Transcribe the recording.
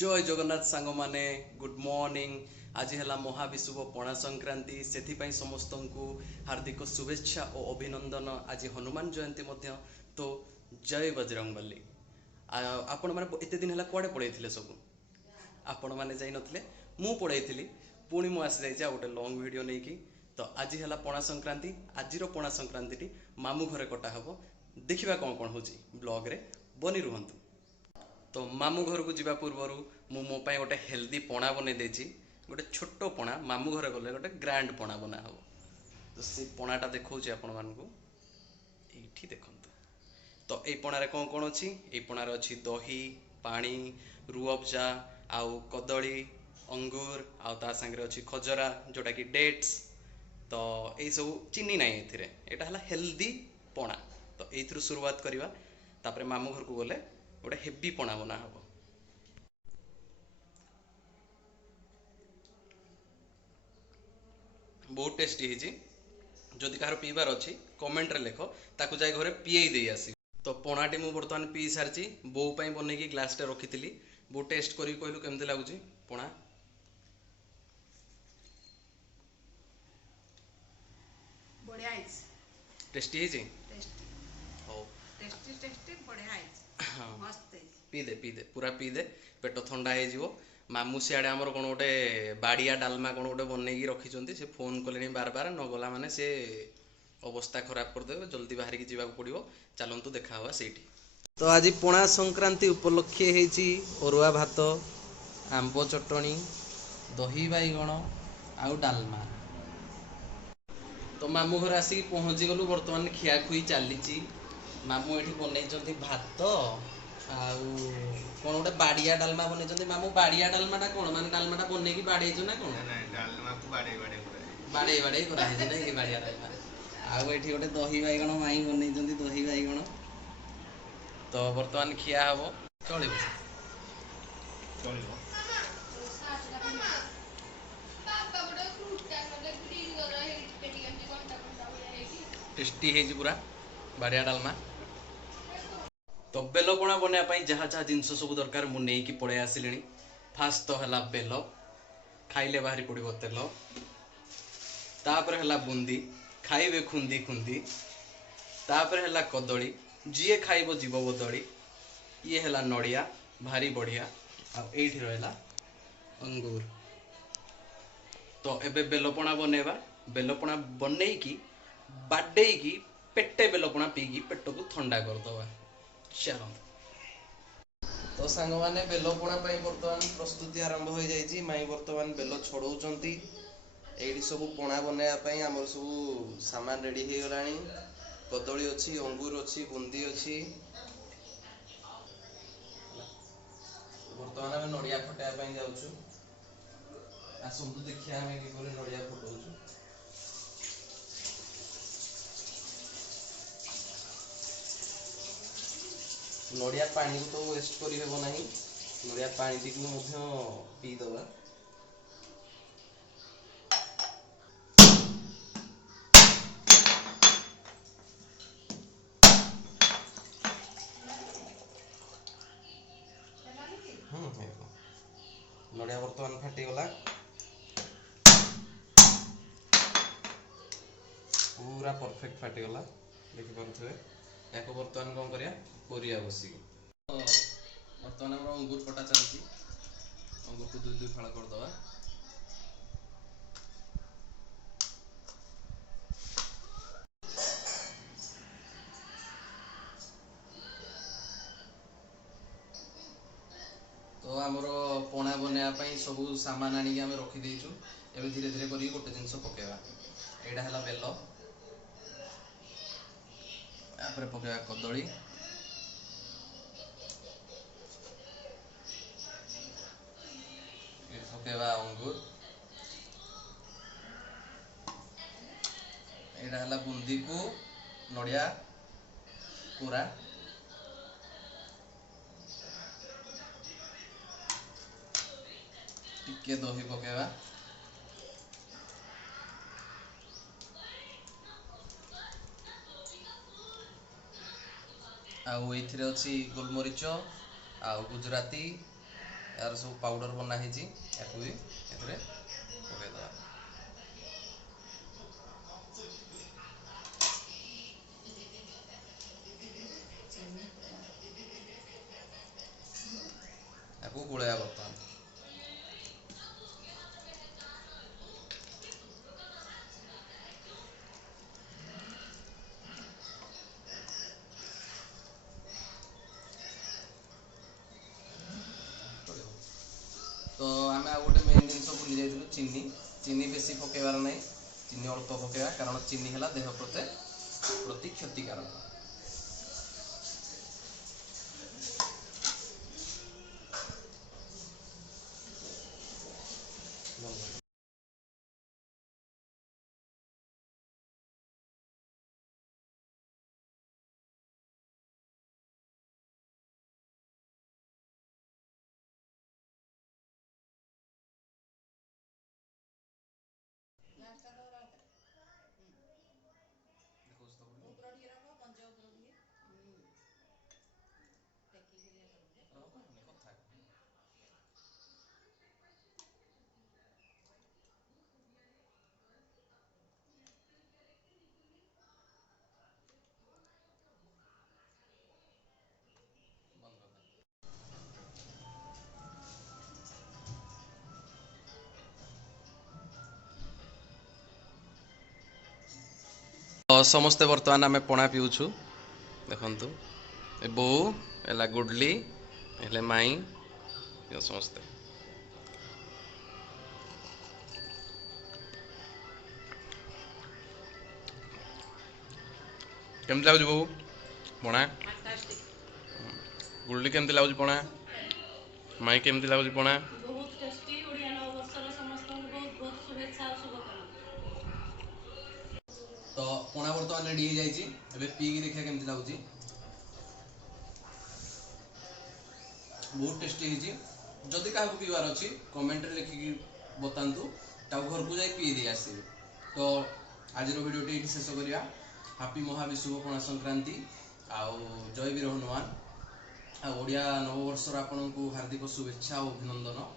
जय जगन्नाथ सांग माने गुड मॉर्निंग। आज है महाविशुभ पणा संक्रांति से समस्त को हार्दिक शुभेच्छा और अभिनंदन। आज हनुमान जयंती मध्य तो जय बजरंगबली। आपण मैंने एत दिन है कुआड़े पढ़े सब आपण मैंने जाई नथिले मु पढ़ाई पुणी मु आसी जाइए गोटे लॉन्ग वीडियो नहीं कि तो आज है पणा संक्रांति। आज पणा संक्रांति मामू घरे कटा हब देखा कौन कौन हो ब्लॉग रे बनी रुहतु। तो मामू घर को जावा पूर्वर मु मो पाई गोटे हेल्दी पणा बनै देछि। गोटे छोट पणा मामू घरे गले गोटे ग्रांड पणा बना हब। तो से पणाटा देखौछि आपण मानकु एठी देखंतु। तो ए पणारे कौन कौन अछि ए पणारे अछि दही पानी रुअफजा आउ कदली अंगूर आउ ता संगे अछि खजरा जोटा कि डेट्स। तो ये सब चीनी ना एथिरे एटा हला हेल्दी पणा। तो एथुरु शुरुआत करिवा तापरे मामू घर को गले गोटे हेवी पणा बना हब। बहुत टेस्टी है। जदि कहार पीबार अच्छी कमेंट रे लेख ताकू जाए घरे पीई दे आसी। तो पणाटी मु बर्तमान पी सारी बो पाई बनईकी ग्लास टे रखी बो टेस्ट करी कहलु केमती लगुच पणा। बढ़िया टेस्टी है। हो टेस्टी टेस्टी बढ़िया हाँ मस्त पी दे पूरा पी दे पेट थंडा हो। मामू सियाड़े आमर कौन गोटे बाड़िया डालमा कौन गोटे बनईकी रखी से फोन कले बार बार न गला माने से अवस्था खराब करदे जल्दी बाहर की जावाक पड़ो। चलतु देखा हुआ सेठी। तो आज पणा संक्रांति उपलक्षे होती अरुआ भात आंब चटणी दही बैगण आउ डालमा। तो मामू घर आसिक पहुँची गलु बर्तमान खियाखुई चली। मामू ये बनई भात आउ कौन गोटे बाड़िया डालमा बनई। मामू बाड़िया डालमाटा कौन मान डालमाटा बनईकी बाड़े ना कौन बाड़े बाड़े कराई ना कि बाड़िया डालमा। आउ ये गोटे दही बैगण माई बनई दही बैगण। तो बर्तमान खिया हम चलो टेस्टी है पूरा बाड़िया डालमा। तो बेलपणा बनवाई जहाँ जहाँ जिनस सब दरकार मु नहीं पड़े आसिली। फास्ट तो है बेल खाइले बाहरी पड़ो तेल तापर है बुंदी खाइबे खुंदी खुंदी तापर है कदली जी खाइब जीव बदली ये है नड़िया भारी बढ़िया आठी रहा अंगूर। तो एबे बेलपणा बनवा बेलपणा बनईकी बाडेकी पेटे बेलपणा पीकी पेट को ठंडा करदवा। चलो तो सांग माने बेलपणा बर्तमान प्रस्तुति आरंभ हो जाइए। माई बर्तमान बेल छड़ौंती ये सब पणा बनवाई आमर सब सामान रेडी हो गलानी। कदली अच्छी अंगूर अच्छी बुंदी अच्छी। बर्तमान आम नड़िया फटाइबा जाऊँ आसतु देखिए आम कि नड़िया फटाऊँ। नड़िया पानी को तो वेस्ट कर हेब ना नड़िया पानी टी पीदबा। नड़िया बर्तमान फाटीगला पूरा परफेक्ट फाटीगला देखिपे। या बर्तमान कौन करिया कोरिया बसिक बर्तमान आम अंगूर कटा चलती अंगूर को दुई दुई फाड़ करदे। तो आमर पणा बनवाई सब सामान आनिक आम रखीदेचु। एवं धीरे धीरे कर गोटे जिनस पकेवा यहाँ है बेल तापर पकेवा कदली पकेवा अंगूर यहाँ है बुंदी को नड़िया पूरा टिके दही पकेवा आउ ये अच्छी गोलमरीच आउ गुजराती यार सब पाउडर बना ହେଇଛି ୟାକୁ ବି ଏଥିରେ ପକେଇଦେବା। ୟାକୁ ଗୋଳେଇବା ବର୍ତ୍ତମାନ। तो आम आ गोटे मेन जिन भूली जाइलु चीनी। चीनी बेसी पकेबार ना, चीनी अल्प पकेबा कारण चीनी है देह प्रति क्षतिकारक। समस्ते बर्तमान आम पणा पिउछु देखंतु ए बो एला गुडली एले माई समस्ते केमती लाଗୁଛି ବୋଉ ପଣା? ଗୁଡଲି କେମତି ଲାଗୁଛି ପଣା? ମାଇ କେମତି ଲାଗୁଛି ପଣା? ବହୁତ ଟେଷ୍ଟି। ଓଡ଼ିଆ ନବବର୍ଷର ସମସ୍ତଙ୍କୁ ବହୁତ ବହୁତ ଶୁଭେଚ୍ଛା ଆଉ ଶୁଭକାମନା। तो पणा बर्तमान रेडी हो जाइए। एबे पीकी देखिए केमती लाଗୁଛି। बहुत टेस्टी होइछि। जदि काहू पीवार अछि कमेंट रे लिखिकी बतांतु ताऊ घर को जाई पी दे आसीबे। तो आज रो वीडियो टी शेष करिया। हैप्पी महाविषुव पणा संक्रांति आउ जय वीर हनुमान। आ ओडिया नववर्षर आपनको हार्दिक शुभेच्छा और अभिनंदन।